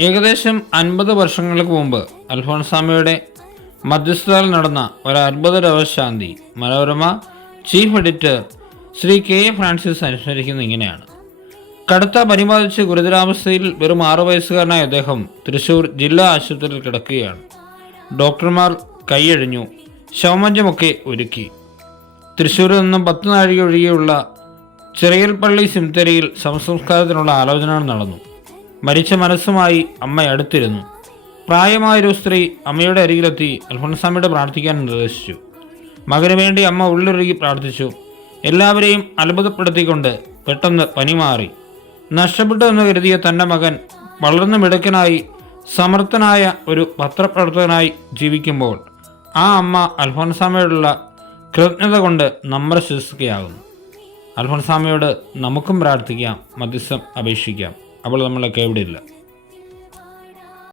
ഏകദേശം അൻപത് വർഷങ്ങൾക്ക് മുമ്പ് അൽഫോൺസാമയുടെ മധ്യസ്ഥതയിൽ നടന്ന ഒരു അത്ഭുത രവശാന്തി Manorama chief editor Shri K A Francis അനുസ്മരിക്കുന്നത് ഇങ്ങനെയാണ്. കടുത്ത പനി ബാധിച്ച് ഗുരുതരാവസ്ഥയിൽ വെറും ആറു വയസ്സുകാരനായ അദ്ദേഹം തൃശൂർ ജില്ലാ ആശുപത്രിയിൽ കിടക്കുകയാണ്. ഡോക്ടർമാർ കൈയഴിഞ്ഞു ശവമഞ്ചമൊക്കെ ഒരുക്കി. തൃശ്ശൂരിൽ നിന്നും പത്ത് നാഴിക ഒഴികെയുള്ള ചെറിയൽപ്പള്ളി സിംതരിയിൽ സംസ്കാരത്തിനുള്ള ആലോചനകൾ നടന്നു. മരിച്ച മനസ്സുമായി അമ്മ അടുത്തിരുന്നു. പ്രായമായൊരു സ്ത്രീ അമ്മയുടെ അരികിലെത്തി അൽഫോൺസാമിയുടെ പ്രാർത്ഥിക്കാൻ നിർദ്ദേശിച്ചു. മകന് വേണ്ടി അമ്മ ഉള്ളൊരുകി പ്രാർത്ഥിച്ചു. എല്ലാവരെയും അത്ഭുതപ്പെടുത്തിക്കൊണ്ട് പെട്ടെന്ന് പനി മാറി. നഷ്ടപ്പെട്ടു എന്ന് കരുതിയ തന്റെ മകൻ വളർന്ന മിടുക്കനായി സമർത്ഥനായ ഒരു പത്രപ്രവർത്തകനായി ജീവിക്കുമ്പോൾ ആ അമ്മ അൽഫോൻസാമയോടുള്ള കൃതജ്ഞത കൊണ്ട് നമ്രശ്വസിക്കുകയാകുന്നു അൽഫോൻസാമയോട് നമുക്കും പ്രാർത്ഥിക്കാം മധ്യസ്ഥം അപേക്ഷിക്കാം. അവൾ നമ്മളൊക്കെ എവിടെയില്ല.